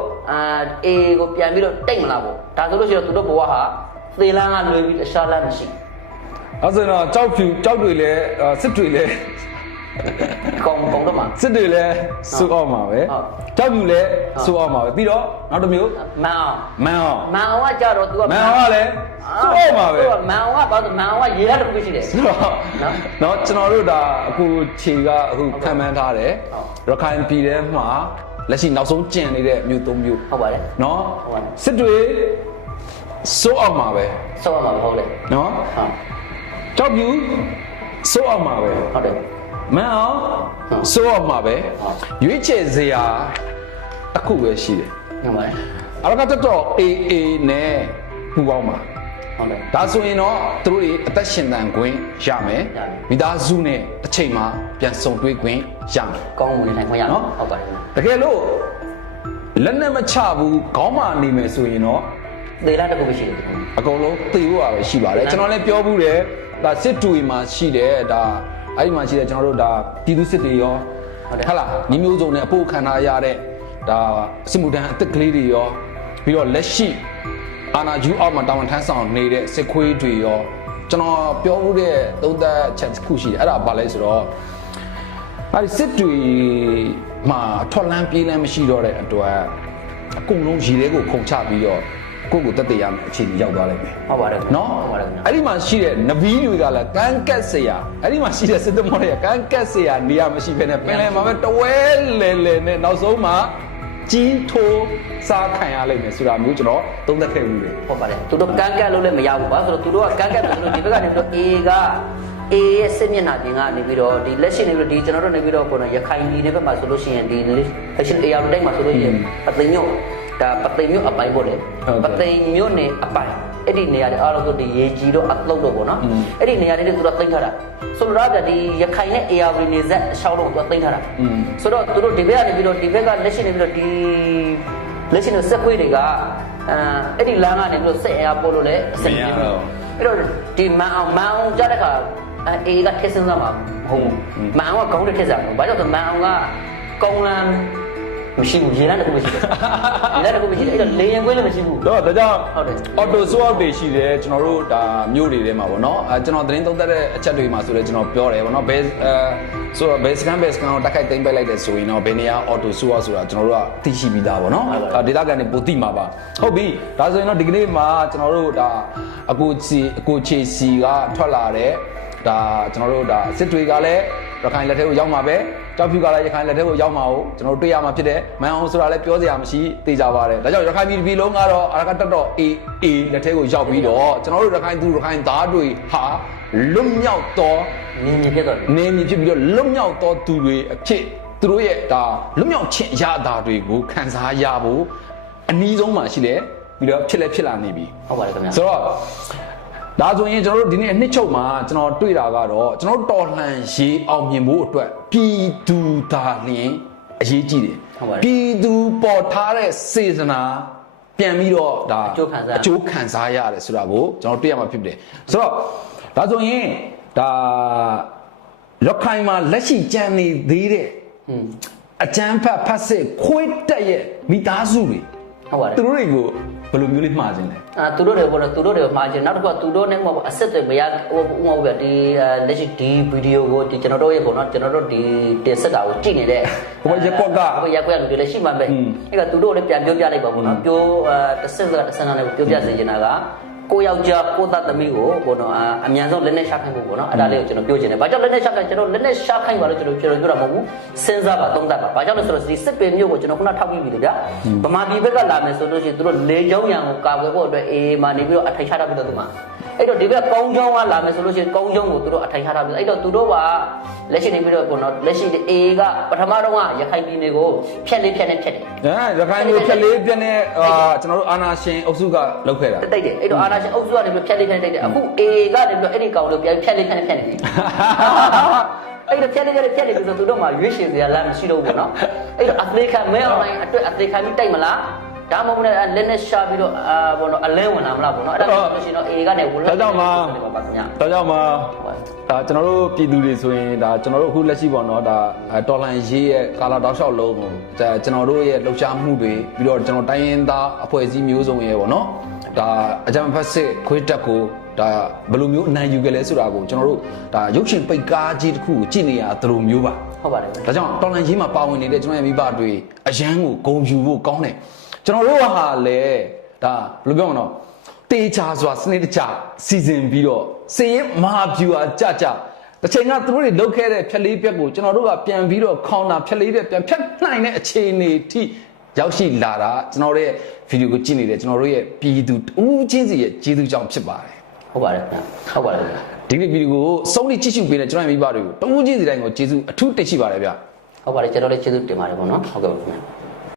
အေကိုပြန်ပြီးတော့တိတ်မလားပေါ့ဒါဆိုလို့ရှိရင်သူတို့ဘဝဟာသေလန်းကလွယ်ပြီးတခြားလမ်းမရှိအဲ့ဆိုတော့ကြောက်တွေလည်းစစ်တွေလည်းကောင်းတော့မှာစစ်တွေလည်းစူအောင်ပါပဲကြောက်ပြူလည်းစူအောင်ပါပဲပြီးတော့နောက်တစ်မျိုးမန်အောင်ကကြတော့ तू ကမန်အောင်ကလည်းစူအောင်ပါပဲမန်အောင်ကဘာလို့မန်အောင်ကရေရတစ်ခုရှိတယ်ဆိုတော့နော်ကျွန်တော်တို့ဒါအခုခြေကအခုခံမှန်းထားတယ်ရခိုင်ပြည်ထဲမှာလက်ရှိနောက်ဆုံးကျင်နေတဲ့မြို့၃မြို့ဟုတ်ပါတယ်နော်စစ်တွေစိုးအောင်ပါပဲစိုးအောင်ပါဟုတ်တယ်နော်ကြောက်ပြူစိုးအောင်ပါပဲဟုတ်တယ်မန်အောင်စိုးအောင်ပါပဲရွေးချယ်စရာအခုပဲရှိတယ်ဟုတ်ပါတယ်အရကတတော် AA နဲ့ပူပေါင်းပါဟုတ်တယ်ဒါဆိုရင်တော့သူတို့တွေအသက်ရှင်သန်ခွင့်ရမယ်မိသားစုနဲ့တစ်ချိန်မှာပြန်ဆုံတွေ့ခွင့်ရမယ်ကောင်းဝင်နိုင်ခွင့်ရနော်ဟုတ်ပါတယ်တကယ်လို့လက်နဲ့မချဘူးခေါင်းမနေမယ်ဆိုရင်တော့သေလားတခုပဲရှိတယ်အကုန်လုံးသေဖို့ပါပဲရှိပါတယ်ကျွန်တော်လည်းပြောဘူးတယ်ဒါစစ်တူမှာရှိတယ်ဒါအဲ့ဒီမှာရှိတယ်ကျွန်တော်တို့ဒါပြည်သူစစ်တွေရောဟုတ်လားညီမျိုးစုံနဲ့အဖို့ခံထားရတဲ့ဒါစစ်မှုထမ်းအသက်ကလေးတွေရောပြီးတော့လက်ရှိအာဏာယူအောက်မှာတာဝန်ထမ်းဆောင်နေတဲ့စစ်ခွေးတွေရောကျွန်တော်ပြောမှုတဲ့သုံးသက်ချက်တစ်ခုရှိတယ်အဲ့ဒါဘာလဲဆိုတော့အဲ့ဒီစစ်တွေမှာထွက်လန်းပြေးလန်းမရှိတော့တဲ့အတွက်အကုန်လုံးရေထဲကိုခုန်ချပြီးတော့ကိုယ့်ကိုတက်တည်ရမယ်အခြေအနေရောက်သွားလိုက်မယ်ဟုတ်ပါတယ်နော်အဲ့ဒီမှာရှိတဲ့နဗီတွေကလည်းကန်းကက်စရာအဲ့ဒီမှာရှိတဲ့စစ်သမောတွေကန်းကက်စရာနေရာမရှိဘဲနဲ့ပင်လယ်မှာပဲတဝဲလဲနဲ့နောက်ဆုံးမှာကြီးထိုးစားခံရလိမ့်မယ်ဆိုတာမျိုးကျွန်တော်သုံးသပ်ခဲ့ဘူးလေဟုတ်ပါတယ်သူတို့ကန်းကက်လို့လည်းမရဘူးပါဆိုတော့သူတို့ကကန်းကက်လို့ဒီဘက်ကနေပြီးတော့ A က A ရဲ့စစ်မျက်နှာပြင်ကနေပြီးတော့ဒီလက်ရှိနေပြီးတော့ဒီကျွန်တော်တို့နေပြီးတော့ကိုယ်ရခိုင်ပြည်နယ်ဘက်မှာဆိုလို့ရှိရင်ဒီလက်ရှိ A ရောက်တဲ့မှာဆိုလို့ရှိရင်အသိညို့ဒါပသိမ်မြို့အပိုင်းပေါ့လေပသိမ်မြို့နယ်အပိုင်းအဲ့ဒီနေရာတွေအားလုံးတို့ဒီရေကြီးတော့အသုတ်တော့ပေါ့နော်အဲ့ဒီနေရာတွေသူတို့သိမ်းထားတာဆိုတော့ဒါဒီရခိုင်နဲ့ AR နေဆက်အရှောက်တော့သူသိမ်းထားတာဆိုတော့သူတို့ဒီဘက်ကနေပြီးတော့ဒီဘက်ကလက်ရှိနေပြီးတော့ဒီလက်ရှိနေစက်ခွေးတွေကအဲ့ဒီလမ်းကနေပြီးတော့စက် AR ပို့လို့လည်းအဆင်ပြေဘူးအဲ့တော့ဒီမန်အောင်ကြတဲ့ခါအေးကထက်စင်းသွားမှာမဟုတ်ဘူးမန်အောင်ကခေါင်းနဲ့ထက်စားမှာဘာကြောင့်ဆိုမန်အောင်ကကုန်းလမ်းမရှိဘူးရေလမ်းတစ်ခုမရှိဘူးရေလမ်းတစ်ခုမရှိတယ်အဲ့တော့လေရင်ကွင်းလည်းမရှိဘူးတော့ဒါကြောင့်အော်တိုဆိုအောက်တွေရှိတယ်ကျွန်တော်တို့ဒါမြို့တွေထဲမှာပေါ့နော်ကျွန်တော်သတင်းသုံးသပ်တဲ့အချက်တွေမှာဆိုလဲကျွန်တော်ပြောတယ်ပေါ့နော်ဘယ်ဆိုတော့ဘယ်စကန်ကိုတက်ခိုက်သိမ့်ပိုက်လိုက်တယ်ဆိုရင်တော့ဘယ်နေရာအော်တိုဆိုအောက်ဆိုတာကျွန်တော်တို့ကသိရှိပြီးသားပေါ့နော်ဒေတာကန်တွေပိုသိမှာပါဟုတ်ပြီဒါဆိုရင်တော့ဒီကနေ့မှာကျွန်တော်တို့ဒါအကိုချေစီကထွက်လာတဲ့ဒါကျွန်တော်တို့ဒါစစ်တွေကလည်းရခိုင်လက်ထဲကိုရောက်မှာပဲကြောက်ဖြူကလည်းရခိုင်လက်ထဲကိုရောက်မှာကိုကျွန်တော်တွေ့ရမှာဖြစ်တယ်မန်အောင်ဆိုတာလည်းပြောစရာမရှိသိကြပါတယ်ဒါကြောင့်ရခိုင်ပြည်လုံးကတော့အရကတက်တော့ AA လက်ထဲကိုရောက်ပြီးတော့ကျွန်တော်တို့ရခိုင်သားတွေဟာလွတ်မြောက်တော့နေမြဖြစ်ပြီးတော့လွတ်မြောက်တော့သူတွေအဖြစ်သူတို့ရဲ့ဒါလွတ်မြောက်ခြင်းရတာတွေကိုခံစားရဖို့အနည်းဆုံးမှရှိတယ်ပြီးတော့ဖြစ်လာနေပြီဟုတ်ပါတယ်ခင်ဗျာဆိုတော့ဒါဆိုရင်ကျွန်တော်တို့ဒီနေ့အနှစ်ချုပ်မှာကျွန်တော်တွေ့တာကတော့ကျွန်တော်တို့တော်လှန်ရေးအောင်မြင်ဖို့အတွက်ပြည်သူသားလျင်အရေးကြီးတယ်ပြည်သူပေါ်ထားတဲ့စေတနာပြန်ပြီးတော့ဒါအကျိုးခံစားရတယ်ဆိုတာကိုကျွန်တော်တွေ့ရမှာဖြစ်တယ်ဆိုတော့ဒါဆိုရင်ဒါရခိုင်မှာလက်ရှိကြံနေသေးတဲ့အကြမ်းဖက်စစ်ခွေးတက်ရဲ့မိသားစုတွေ ဟုတ်ပါတယ် သူတို့တွေကိုဘယ်လိုမျိုးလေးမှားခြင်းလဲ သူတို့တွေပေါ့နော်သူတို့တွေမှားခြင်းနောက်တစ်ခုကသူတို့နဲ့ဟိုအဆက်တွေမရဟိုဥမာပဲဒီလက်ရှိဒီဗီဒီယိုကိုဒီကျွန်တော်တို့ရဲ့ပေါ့နော်ကျွန်တော်တို့ဒီတင်ဆက်တာကိုကြည့်နေတဲ့ ဟိုရက်ကွက်က ဟိုရက်ကွက်လူတွေလည်းရှိမှပဲအဲ့ကသူတို့လည်းပြန်ပြောပြလိုက်ပါပေါ့နော်ပြောတစ်ဆက်ကတစ်ဆက်ကလည်းပြောပြစေချင်တာကကိုယောက်ျားကိုသားသမီးကိုပေါ့နော်အမြန်ဆုံးလက်နဲ့ရှာခိုင်းဖို့ပေါ့နော်အဲ့ဒါလေးကိုကျွန်တော်ပြောချင်တယ်။ဘာကြောင့်လက်နဲ့ရှာခိုင်းကျွန်တော်လက်နဲ့ရှာခိုင်းပါလို့ကျွန်တော်ပြောတာမဟုတ်ဘူး။စဉ်းစားပါသုံးသပ်ပါ။ဘာကြောင့်လဲဆိုတော့ဒီစစ်ပေမျိုးကိုကျွန်တော်ခုနထောက်ပြီးပြီလေဗျာ။ဗမာပြည်ဘက်ကလာမယ်ဆိုလို့ရှိရင်သူတို့လေကြောင်းရံကိုကာကွယ်ဖို့အတွက်အေးမာနေပြီးတော့အထိုင်ချတာပြီးတော့သူမှာအဲ့တော့ဒီဘက်ကောင်းချောင်းကလာမယ်ဆိုလို့ရှိရင်ကောင်းချောင်းကိုသူတို့အထိုင်ချတာပြီးအဲ့တော့သူတို့ကလက်ရှိနေပြီးတော့ပေါ့နော်လက်ရှိအေးကပထမတော့ကရခိုင်ပြည်နယ်ကိုဖြက်လေးဖြက်နေဖြက်တယ်။ရခိုင်မျိုးဖြက်လေးပြက်နဲ့ကျွန်တော်တို့အာနာရှင်အုပ်စုကလောက်ခဲ့တာ တိတ်တယ်အဲ့တော့အာနာရှင်အုပ်စုကနေပြီးဖြက်လေးဖြက်တိတ်တယ်အခုအေကနေပြီးတော့အဲ့ဒီကောင်တို့ပြန်ဖြက်လေးဖြက်နေဖြက်နေပြီအဲ့တော့ဖြက်လေးဖြက်နေပြီဆိုသူတို့မှရွေးရှင်စရာလမ်းမရှိတော့ဘူးနော်အဲ့တော့အသေးခံမဲအွန်လိုင်းအတွက်အသေးခံပြီးတိုက်မလားဒါမှမဟုတ်လည်းလက်နဲ့ရှာပြီးတော့ဘောနော်အလဲဝင်လာမလားဘောနော်အဲ့ဒါဆိုလို့ရှိရင်တော့အေကနေဝင်လာ ဒါကြောင့်မှဒါကျွန်တော်တို့ပြည်သူတွေဆိုရင်ဒါကျွန်တော်တို့အခုလက်ရှိပေါ့နော်ဒါတော်လိုင်းရေးရဲ့ကာလာတောက်လျှောက်လုံးကိုကျွန်တော်တို့ရဲ့လှုပ်ရှားမှုတွေပြီးတော့ကျွန်တော်တိုင်းရင်းသားအဖွဲ့အစည်းမျိုးစုံရဲ့ပေါ့နော်ဒါအကြံဖတ်စစ်ခွေးတက်ကိုဒါဘယ်လိုမျိုးအနိုင်ယူခဲ့လဲဆိုတာကိုကျွန်တော်တို့ဒါရုပ်ရှင်ပိတ်ကားကြီးတစ်ခုကိုကြည့်နေရသလိုမျိုးပါ ဟုတ်ပါတယ် ဒါကြောင့်တော်လိုင်းရေးမှာပါဝင်နေတဲ့ကျွန်တော်ရဲ့မိဘတွေအရန်ကိုဂုဏ်ယူဖို့ကောင်းတယ်ကျွန်တော်တို့ဟာလေဒါဘယ်လိုပြောမလဲတေချာစွာစနစ်တကျစီစဉ်ပြီးတော့စည်ရင်မဟာဗျူဟာကြတစ်ချိန်ကသူတို့တွေလုတ်ခဲ့တဲ့ဖြက်လေးပြက်ကိုကျွန်တော်တို့ကပြန်ပြီးတော့ခေါင်းတာဖြက်လေးပြက်ပြန်ဖြတ်နိုင်တဲ့အခြေအနေထိရောက်ရှိလာတာကျွန်တော်တို့ရဲ့ဗီဒီယိုကိုကြည့်နေတဲ့ကျွန်တော်တို့ရဲ့ပြည်သူဦးချင်းစီရဲ့ကျေးဇူးကြောင့်ဖြစ်ပါတယ် ဟုတ်ပါတယ်ဟုတ်ပါတယ် ဒီဗီဒီယိုကိုစုံလီကြည့်ရှုပေးတဲ့ကျွန်တော်ရဲ့မိဘတွေကိုတဦးချင်းစီတိုင်းကိုကျေးဇူးအထူးတင်ရှိပါတယ်ဗျ ဟုတ်ပါတယ်ကျွန်တော်လည်းကျေးဇူးတင်ပါတယ်ပေါ့နော်ဟုတ်ကဲ့ပါခင်ဗျာ